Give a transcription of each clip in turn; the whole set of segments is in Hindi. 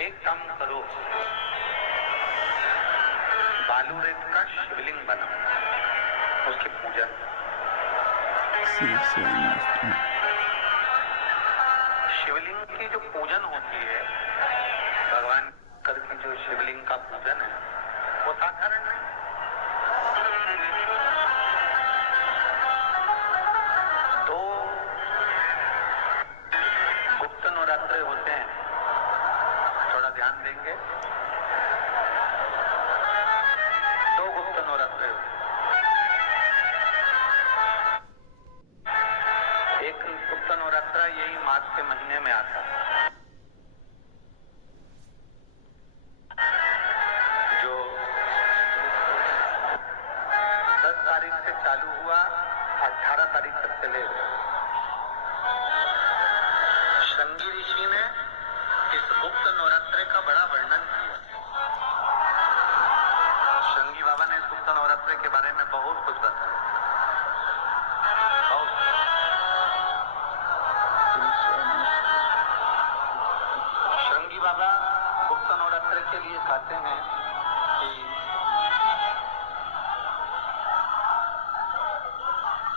एक काम करो, बालू रेत का शिवलिंग बनाओ, उसकी पूजा। शिवलिंग की जो पूजन होती है, भगवान कर की जो शिवलिंग का पूजन है, वो साधारण नहीं। दो गुप्त नवरात्रे होते हैं, थोड़ा ध्यान देंगे। दो गुप्त नवरात्रे होते हैं। एक गुप्त नवरात्रा यही मार्च के महीने में आता है, जो 10 तारीख से चालू हुआ, 18 तारीख तक चलेगा। शृंगी ऋषि ने इस गुप्त नवरात्रे का बड़ा वर्णन किया। शृंगी बाबा ने इस गुप्त नवरात्रे के बारे में बहुत कुछ बताया, बहुत। शृंगी बाबा गुप्त नवरात्रे के लिए कहते हैं कि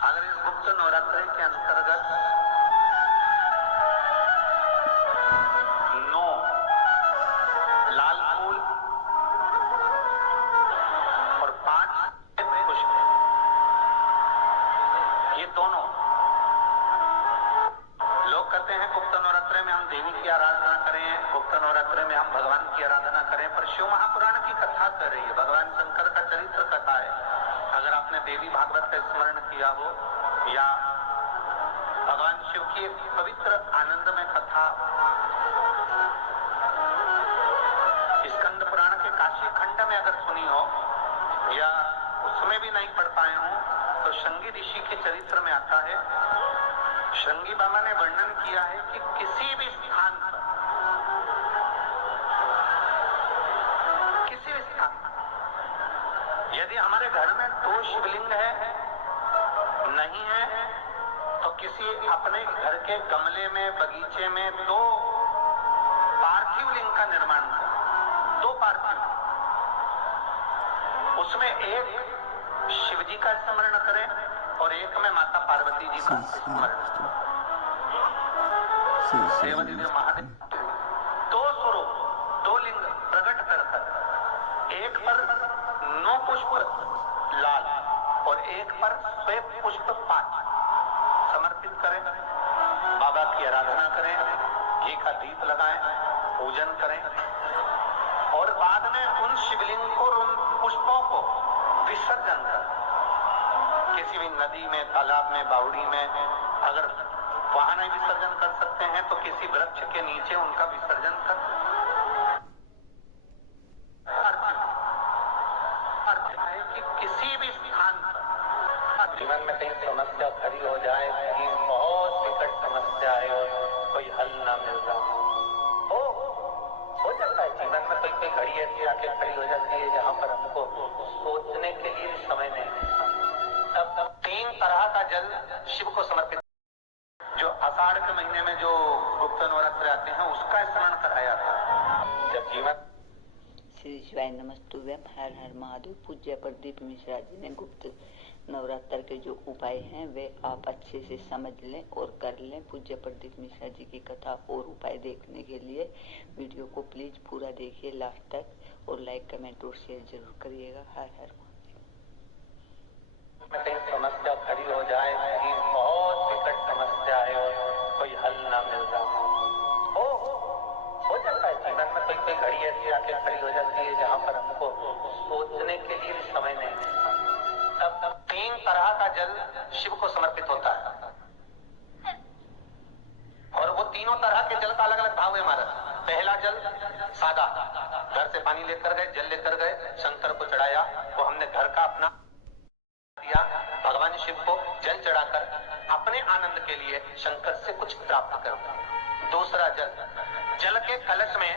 अगर इस गुप्त नवरात्रे के अंतर्गत 9 लाल फूल और 5 पुष्प, ये दोनों, लोग कहते हैं गुप्त नवरात्रे में हम देवी की आराधना करें, गुप्त नवरात्रे में हम भगवान की आराधना करें, पर शिव महापुराण की कथा कर रही है, भगवान शंकर का चरित्र कथा है। अगर आपने देवी भागवत का स्मरण किया हो या भगवान शिव की एक पवित्र आनंदमय कथा स्कंद पुराण के काशी खंड में अगर सुनी हो या उसमें भी नहीं पढ़ पाए हो, तो शृंगी ऋषि के चरित्र में आता है। शृंगी बाबा ने वर्णन किया है कि किसी भी स्थान पर, किसी भी स्थान, यदि हमारे घर में 2 शिवलिंग है, नहीं है, तो किसी अपने घर के गमले में, बगीचे में 2 पार्थिव लिंग का निर्माण करें। 2 पार्थिव, उसमें एक शिव जी का स्मरण करें और एक में माता पार्वती जी का स्मरण। देवदेव महादेव 2 स्वरूप, 2 लिंग प्रकट कर, एक पर 9 पुष्प लाल और एक पर श्वेत पुष्प 5 समर्पित करें, बाबा की आराधना करें, घी का दीप लगाएं, पूजन करें और बाद में उन शिवलिंग को, उन पुष्पों को विसर्जन कर, किसी भी नदी में, तालाब में, बावड़ी में, अगर वहां नहीं विसर्जन कर सकते हैं तो किसी वृक्ष के नीचे उनका विसर्जन कर। अर्थ है कि किसी भी स्थान पर जीवन में कहीं समस्या खड़ी हो जाए, कहीं बहुत विकट समस्या है और कोई हल ना मिल रहा हो जाता है। जीवन में कोई घड़ी ऐसी आके खड़ी हो जाती है जहां पर हमको सोचने के लिए भी समय नहीं। तब 3 तरह का जल शिव को समर्पित, जो आषाढ़ के महीने में जो गुप्त नवरात्रे आते हैं उसका स्मरण कराया था। जब जीवन श्री शिवाय नमस्तुभ्यम, हर हर महादेव। पूज्य प्रदीप मिश्रा जी ने गुप्त नवरात्र के जो उपाय हैं वे आप अच्छे से समझ लें और कर लें। पूज्य प्रदीप मिश्रा जी की कथा और उपाय देखने के लिए वीडियो को प्लीज पूरा देखिए लास्ट तक और लाइक, कमेंट और शेयर जरूर करिएगा। हर हर महादेव। कहीं समस्या खड़ी हो जाए, कहीं बहुत विकट समस्या है और कोई हल ना मिल रहा हो जाता है। जीवन में कोई घड़ी ऐसी आके खड़ी हो जाती है जहां पर हमको सोचने के लिए भी समय नहीं। तब 3 तरह का जल शिव को समर्पित होता है और वो तीनों तरह के जल का अलग अलग भाव है हमारा। पहला जल सादा, घर से पानी लेकर गए, जल लेकर गए, शंकर को चढ़ाया, वो हमने घर का अपना दिया, भगवान शिव को जल चढ़ाकर अपने आनंद के लिए शंकर से कुछ प्राप्त कर। दूसरा जल के कलश में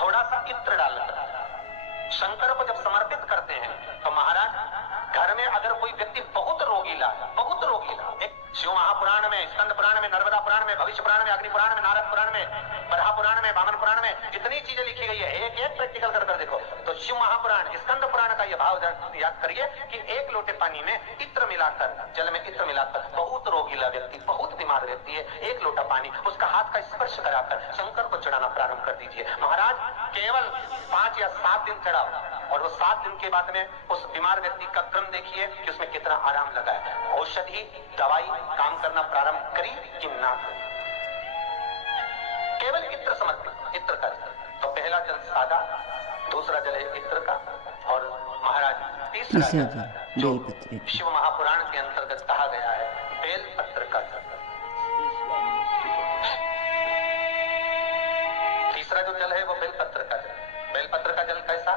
थोड़ा सा इत्र डालकर शंकर को जब समर्पित करते हैं तो महाराज घर में अगर कोई व्यक्ति बहुत रोगीला, एक शिव महापुराण में, स्कंद पुराण में, नर्मदा पुराण में, भविष्य पुराण में, अग्नि पुराण में, नारद पुराण में, बरहा पुराण में, वामन पुराण में जितनी चीजें लिखी गई है एक एक प्रैक्टिकल कर देखो। तो शिव महापुराण, स्कंद पुराण का यह भाव याद करिए कि एक लोटे पानी में इत्र मिलाकर, जल में इत्र मिलाकर, बहुत रोगीला व्यक्ति, बहुत बीमार व्यक्ति है, एक लोटा पानी उसका हाथ का स्पर्श कराकर शंकर को चढ़ाना प्रारंभ कर दीजिए। महाराज केवल 5 या 7 दिन चढ़ाओ और वो 7 दिन के बाद में उस बीमार व्यक्ति का क्रम देखिए कि उसमें कितना आराम लगा है। औषधि दवाई काम करना प्रारंभ करी कि ना करी। केवल इत्र समर्पित, इत्र का। तो पहला जल सादा, दूसरा जल है इत्र का, और महाराज तीसरा जल जो शिव महापुराण के अंतर्गत कहा गया है बेल पत्र का जल। तीसरा जो जल है वो बेल पत्र का जल। बेल पत्र का जल कैसा?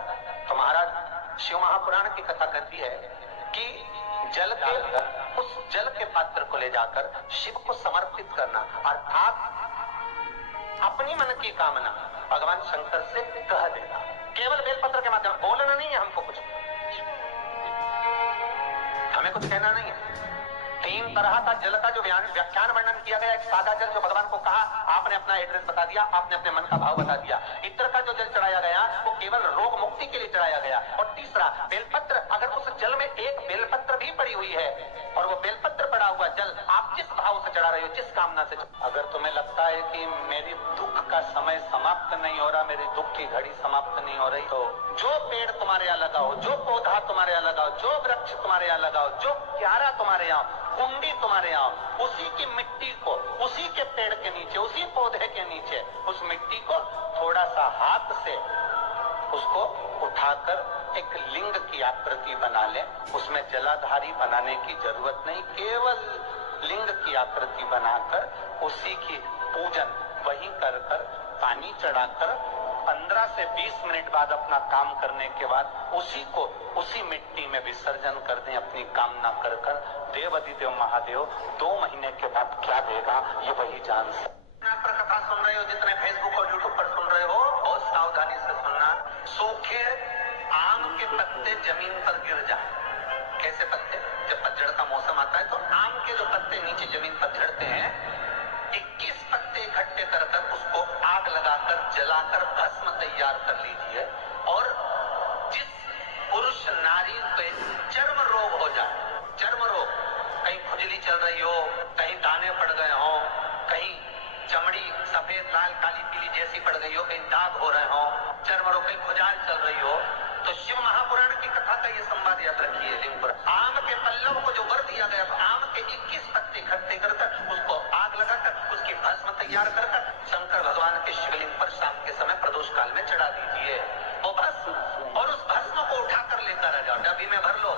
तो महाराज शिव महापुराण की कथा कहती है कि जल के, उस जल के पात्र को ले जाकर शिव को समर्पित करना, अर्थात अपनी मन की कामना भगवान शंकर से कह देना। केवल बेलपत्र के माध्यम, बोलना नहीं है हमको कुछ, हमें कुछ कहना नहीं है। 3 तरह का जल का जो व्याख्यान वर्णन किया गया, एक सादा जल जो भगवान को कहा, आपने अपना एड्रेस बता दिया, आपने अपने मन का भाव बता दिया। इत्र का जो जल चढ़ाया गया वो केवल रोग मुक्ति के लिए चढ़ाया गया। और तीसरा बेलपत्र, अगर उस जल में एक बेलपत्र भी पड़ी हुई है और वो बेलपत्र पड़ा हुआ जल आप जिस भाव से चढ़ा रहे हो, जिस कामना से, अगर तुम्हें लगता है कि मेरी दुख का समय समाप्त नहीं हो रहा, मेरी दुख की घड़ी समाप्त नहीं हो रही, तो जो पेड़ तुम्हारे यहाँ लगाओ, जो पौधा तुम्हारे यहाँ लगाओ, जो वृक्ष तुम्हारे यहाँ लगाओ, जो क्यारा तुम्हारे यहाँ, कुंडी तुम्हारे यहाँ, उसी की मिट्टी को, उसी के पेड़ के नीचे, उसी पौधे के नीचे उस मिट्टी को थोड़ा सा हाथ से उसको उठाकर एक लिंग की आकृति बना ले। उसमें जलाधारी बनाने की जरूरत नहीं, केवल लिंग की आकृति बनाकर उसी की पूजन वहीं कर पानी चढ़ाकर 15 से 20 मिनट बाद अपना काम करने के बाद उसी को उसी मिट्टी में विसर्जन कर दें अपनी कामना कर देव अधिदेव महादेव 2 महीने के बाद क्या देगा ये वही जान सकते। पर कथा सुन रहे हो, जितने फेसबुक और यूट्यूब पर सुन रहे हो, बहुत सावधानी से सुनना। सूखे आम के पत्ते जमीन पर गिर जाए। कैसे पत्ते? जब पतझड़ का मौसम आता है तो आम के जो पत्ते नीचे जमीन पर झड़ते हैं, 21 पत्ते इकट्ठे कर उसको आग लगाकर जलाकर भस्म तैयार कर लीजिए। और जिस पुरुष नारी पे चर्म रोग हो जाए, चर्म रोग, कहीं खुजली चल रही हो, कहीं दाने पड़ गए हो, कहीं चमड़ी सफेद लाल काली पीली जैसी पड़ गई हो, कहीं दाग हो रहे हो, चर्म रोग, कहीं खुजाल चल रही हो, तो शिव महापुराण की कथा का ये संवाद याद रखिए। लिंग पर आम के पल्लव को जो वर दिया गया, तो आम के 21 पत्ते इकट्ठे कर उसको आग लगाकर उसकी भस्म तैयार कर शंकर भगवान के शिवलिंग पर शाम के समय प्रदोष काल में चढ़ा दीजिए वो भस्म। और उस भस्म को उठाकर लेकर आ जाओ, डब्बी में भर लो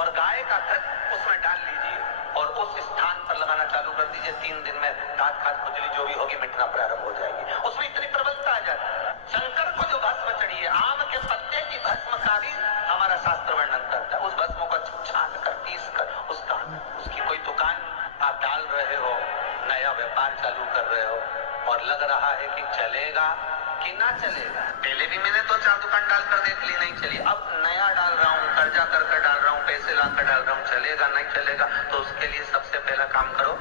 और गाय का घृत उसमें डाल लीजिए और उस स्थान पर लगाना चालू कर दीजिए। 3 दिन में दांत खाद खुजली जो भी होगी मिटना प्रारंभ हो जाएगी। उसमें इतनी प्रबलता आ जाती है। शंकर को जो भस्म चढ़ी है, आम के पत्ते की भस्म का भी हमारा शास्त्र वर्णन करता है। उस भस्म को छान कर, पीस कर, उसकी कोई दुकान आप डाल रहे हो, नया व्यापार चालू कर रहे हो और लग रहा है कि चलेगा कि ना चलेगा। पहले भी मैंने 2-4 दुकान डालकर देख ली, नहीं चली। अब नया डाल रहा हूँ, कर्जा कर डाल रहा हूँ, पैसे लाकर डाल रहा हूँ, चलेगा नहीं चलेगा। तो उसके लिए सबसे पहला काम करो,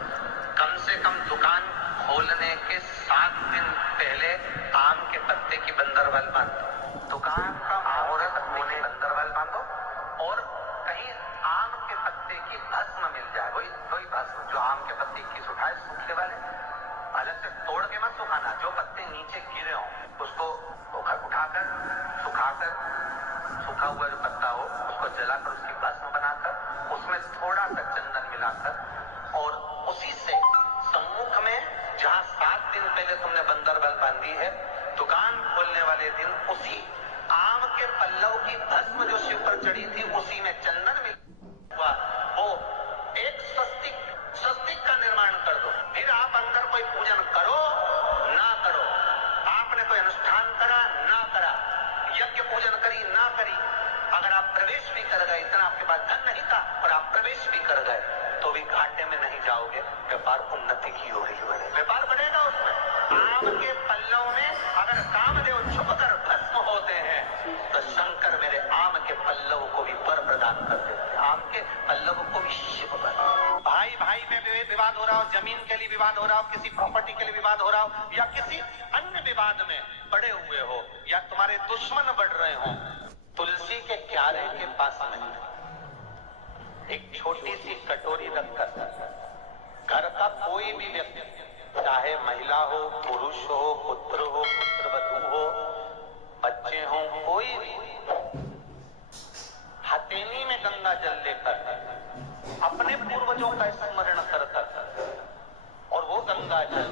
कम से कम दुकान खोलने के 7 दिन पहले आम के पत्ते की बंदरवाल बांधो। दुकान का मुहूर्त होने बंदरवाल बांधो और कहीं आम के पत्ते की भस्म मिल जाए, वही भस्म जो आम के पत्ते की सुखाए, सूखे वाले, अलग से तोड़ के मत सुखाना, जो पत्ते नीचे गिरे हों उसको उठाकर सुखाकर, सूखा हुआ जो पत्ता हो उसको जलाकर उसकी भस्म बनाकर उसमें थोड़ा सा चंदन मिलाकर और उसी से सम्मुख में जहां 7 दिन पहले तुमने बंदरवाल बांधी है, दुकान खोलने वाले दिन उसी आम के पल्लव की भस्म जो शिव पर चढ़ी थी उसी में चंदन मिला वो एक स्वस्तिक का निर्माण कर दो। फिर आप अंदर कोई पूजन करो ना करो, आपने कोई अनुष्ठान करा ना करा, यज्ञ पूजन करी ना करी, अगर आप प्रवेश भी कर गए, इतना आपके पास धन नहीं था और आप प्रवेश भी कर गए तो भी घाटे में नहीं जाओगे, व्यापार उन्नति की हो रही है, व्यापार बढ़ेगा उसमें। आम के पल्लव में अगर कामदेव छुपकर भस्म होते हैं तो शंकर मेरे आम के पल्लव को भी वर प्रदान कर देते हैं, आम के पल्लव को भी शिव भाई भाई में विवाद हो रहा हो, जमीन के लिए विवाद हो रहा हो, किसी प्रॉपर्टी के लिए विवाद हो रहा हो, या किसी अन्य विवाद में पड़े हुए हो, या तुम्हारे दुश्मन बढ़ रहे हो, तुलसी के क्यारे के पास में एक छोटी सी कटोरी रखकर घर का कोई भी व्यक्ति, चाहे महिला हो, पुरुष हो, पुत्र हो, पुत्रवधू हो, बच्चे हो, कोई भी हथेली में गंगा जल लेकर अपने पूर्वजों का स्मरण कर और वो गंगा जल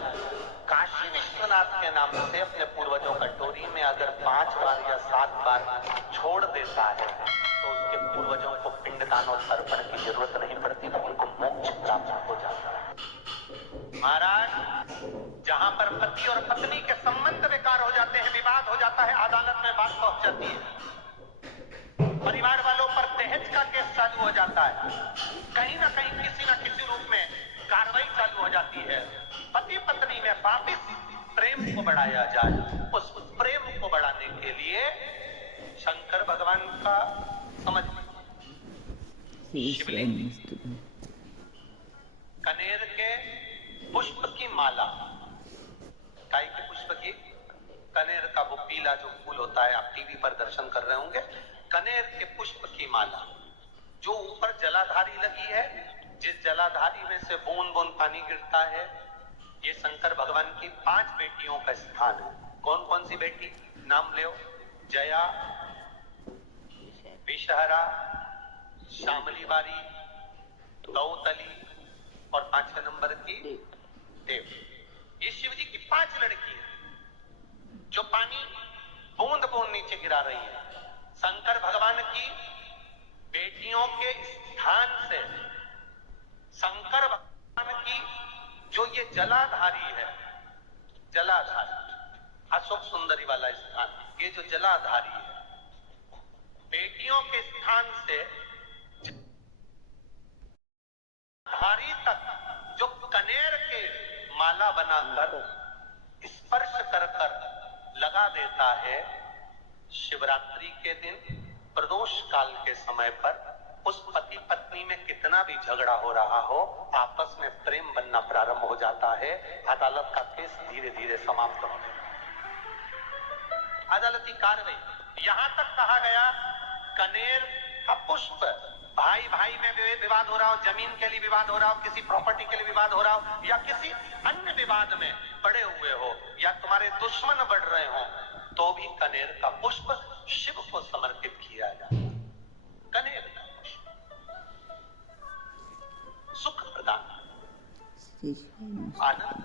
काशी विश्वनाथ के नाम से अपने पूर्वजों का टोरी में अगर 5 बार या 7 बार छोड़ देता है तो उसके पूर्वजों को पिंडदान और तर्पण की जरूरत नहीं पड़ती, उनको मोक्ष प्राप्त हो जाता है। महाराज, जहां पर पति और पत्नी के संबंध बेकार हो जाते हैं, विवाद हो जाता है, अदालत में बात पहुंच जाती है, परिवार वालों पर दहेज का केस चालू हो जाता है, कहीं ना कहीं किसी न किसी रूप में कार्रवाई चालू हो जाती है, पति पत्नी में वापिस प्रेम को बढ़ाया जाए, उस प्रेम को बढ़ाने के लिए शंकर भगवान का समझ शिवलिंग, कनेर के पुष्प की माला, काय के पुष्प की, कनेर का वो पीला जो फूल होता है, आप टीवी पर दर्शन कर रहे होंगे, कनेर के पुष्प की माला जो ऊपर जलाधारी लगी है, जिस जलाधारी में से बूंद बूंद पानी गिरता है, ये शंकर भगवान की 5 बेटियों का स्थान है। कौन कौन सी बेटी? नाम लो, जया, विषहरा, श्यामली बारी, गौतली और 5वें नंबर की देव। ये शिव जी की 5 लड़की है जो पानी बूंद बूंद नीचे गिरा रही है। शंकर भगवान की बेटियों के स्थान से शंकर भगवान की जो ये जलाधारी है, जलाधारी अशोक सुंदरी वाला स्थान, ये जो जलाधारी है, बेटियों के स्थान से धारी तक जो कनेर के माला बनाकर स्पर्श कर लगा देता है, शिवरात्रि के दिन प्रदोष काल के समय पर उस पति पत्नी में कितना भी झगड़ा हो रहा हो, आपस में प्रेम बनना प्रारंभ हो जाता है। अदालत का केस धीरे धीरे समाप्त होने लगता है। अदालती कार्रवाई यहां तक कहा गया, कनेर का पुष्प, भाई भाई में विवाद हो रहा हो, जमीन के लिए विवाद हो रहा हो, किसी प्रॉपर्टी के लिए विवाद हो रहा हो, या किसी अन्य विवाद में पड़े हुए हो, या तुम्हारे दुश्मन बढ़ रहे हो, तो भी कनेर का पुष्प शिव को समर्पित किया जाए। कनेर का पुष्प सुख प्रदान, आनंद,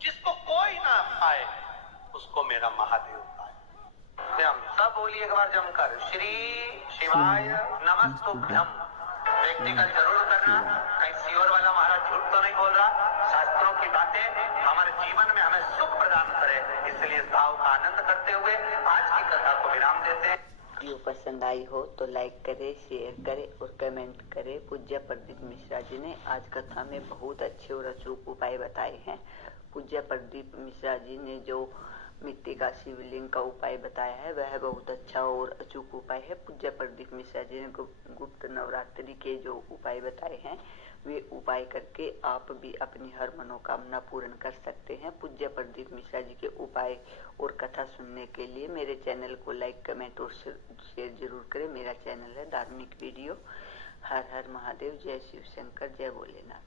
जिसको कोई ना पाए उसको मेरा महादेव पाए। हम सब बोलिए एक बार जमकर, श्री शिवाय नमस्तुभ्यम। प्रैक्टिकल जरूर करना, कहीं सियोर वाला महाराज झूठ तो नहीं बोल रहा। शास्त्रों की बातें हमारे जीवन में हमें सुख प्रदान करे, इसलिए इस भाव का आनंद करते हुए आज की कथा को विराम देते हैं। वीडियो पसंद आई हो तो लाइक करें, शेयर करें और कमेंट करें। पूज्य प्रदीप मिश्रा जी ने आज कथा में बहुत अच्छे और अचूक उपाय बताए हैं। पूज्य प्रदीप मिश्रा जी ने जो मिट्टी का शिवलिंग का उपाय बताया है वह बहुत अच्छा और अचूक उपाय है। पूज्य प्रदीप मिश्रा जी ने गुप्त नवरात्रि के जो उपाय बताए हैं वे उपाय करके आप भी अपनी हर मनोकामना पूर्ण कर सकते हैं। पूज्य प्रदीप मिश्रा जी के उपाय और कथा सुनने के लिए मेरे चैनल को लाइक, कमेंट और शेयर जरूर करें। मेरा चैनल है धार्मिक वीडियो। हर हर महादेव, जय शिव शंकर, जय भोलेनाथ।